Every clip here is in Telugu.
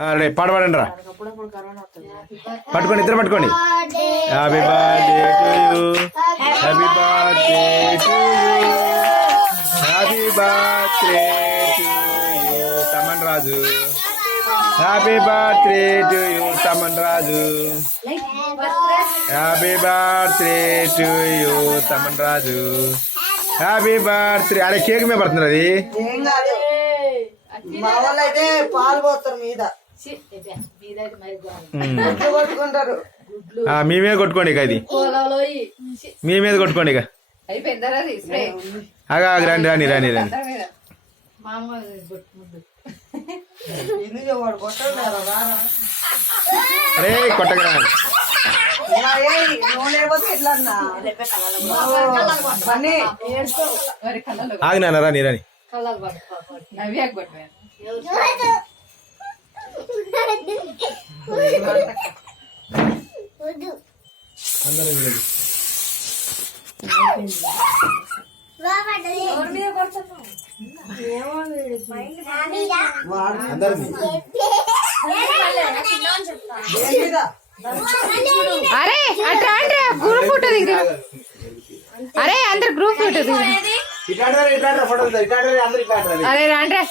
రే పాడవాడండి రా, పట్టుకోండి, ఇద్దరు పట్టుకోండి. Happy birthday to you, happy birthday to you, happy birthday to you Taman Raju, happy birthday to you Taman Raju, happy birthday to you Taman Raju, happy birthday. అరే కేక్ మీద పడుతుంది అది. మా వాళ్ళు అయితే పాలు పోతారు మీద కొట్టుకుంటారు. మీ మీద కొట్టుకోండి ఇక, అది మీ మీద కొట్టుకోండి ఇక. అగా రండి రాని రాని రాని. అరే కొట్టగా ఆగినా రాని రాని. అరే అట్రా అంటారా గ్రూప్ ఫోటో దిగు. అరే అందరు గ్రూప్ ఫోటో దిగు. అరే రాండ్రా,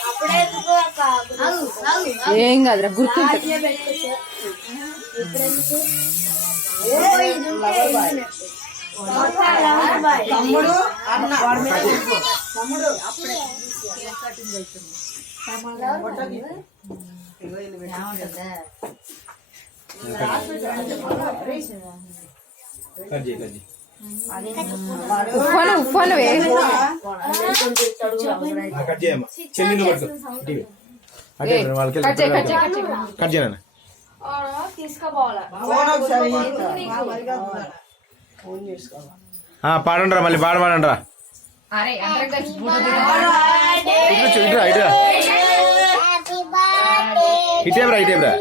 ఏం కాదురా గుర్తుంటుంది. తమ్ముడు ఉఫాను కట్ చేయనా. పాడండి రా, మళ్ళీ పాడండి రా. ఇటేబ్రా ఇటేబ్రా.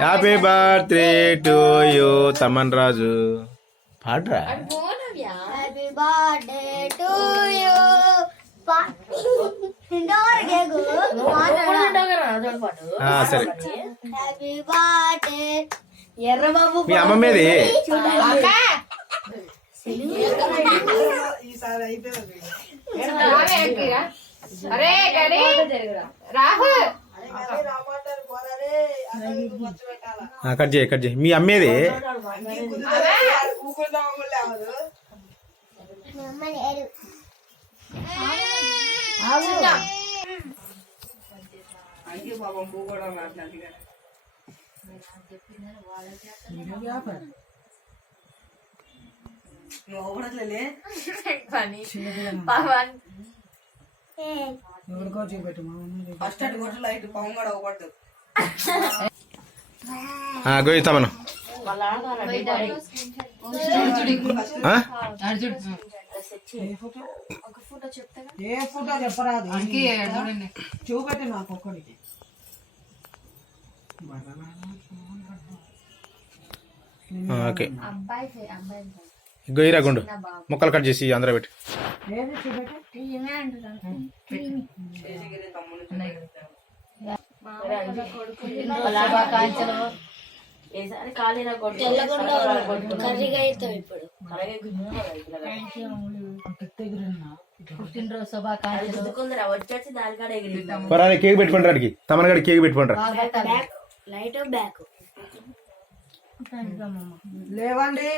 Happy birthday to you Taman Raju. పాడరా. Happy birthday to you. సరే. Happy birthday Errababu. మీ అమ్మ మీది అరే రాహుల్ కట్ చేయి కట్ చేయి. మీ అమ్మేది గోయిస్తామను. ఏ ఫోటో చెప్పరాదు, చూపెట్టి నాకు ఒక్కడికి. ఓకే గొయ్యిరా గుండు ముక్కలు కట్ చేసి అందరూ పెట్టి. కేక్ పెట్టుకోండి రాడికి, తమన్ గడి కేక్ పెట్టుకోండి. లేవండి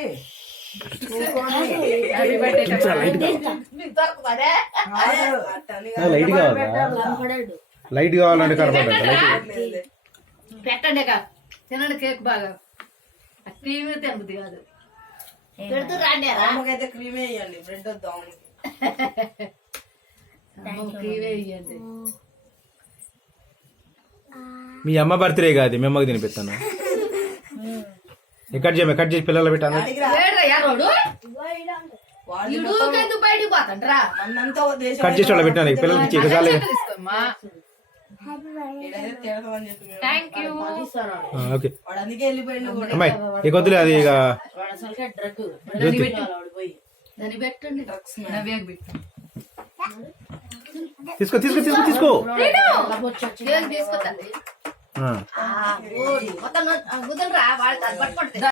లైట్ కావాలంటే కనపడ్డా పెట్టండి తినండి కేక్ బాగా. క్రీమ్ తెంపుది కాదు, అయితే క్రీమే వేయండి, బ్రెడ్ వద్దాం. క్రీమే వేయండి. మీ అమ్మ బర్త్డే కాదు, మీ అమ్మకి తినిపిస్తాను. కట్ చేయమే కట్ చేసి పిల్లలు పెట్టాను. కట్ చేసి వాళ్ళు పెట్టాను పిల్లలకి ఇచ్చి చాలే. ఓకే అమ్మాయి ఇక వద్దులే అది ఇక తీసుకో తీసుకో తీసుకో తీసుకో. ఆ. మొత్తం గుద్దలు రా వాళ్ళు పట్టుకుంటుంది